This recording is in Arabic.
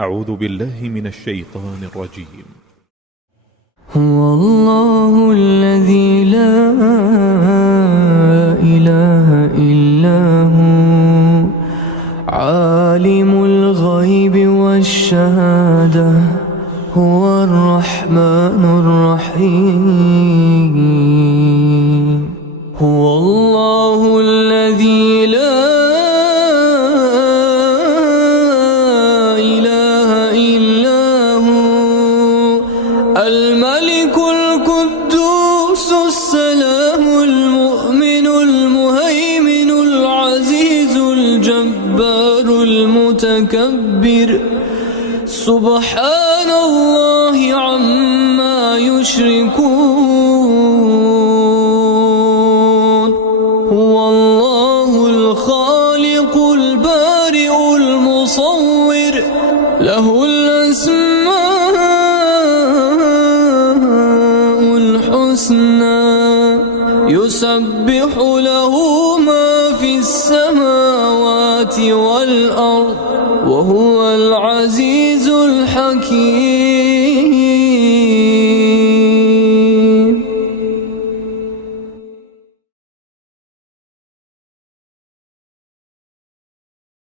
أعوذ بالله من الشيطان الرجيم. هو الله الذي لا إله إلا هو عالم الغيب والشهادة هو الرحمن الرحيم. هو الله الذي لا إله إلا هو الملك القدوس السلام المؤمن المهيمن العزيز الجبار المتكبر سبحان الله عما يشركون. هو الله الخالق البارئ المصور له الأسماء الحسنى يسبح له ما في السماوات والأرض وهو العزيز الحكيم.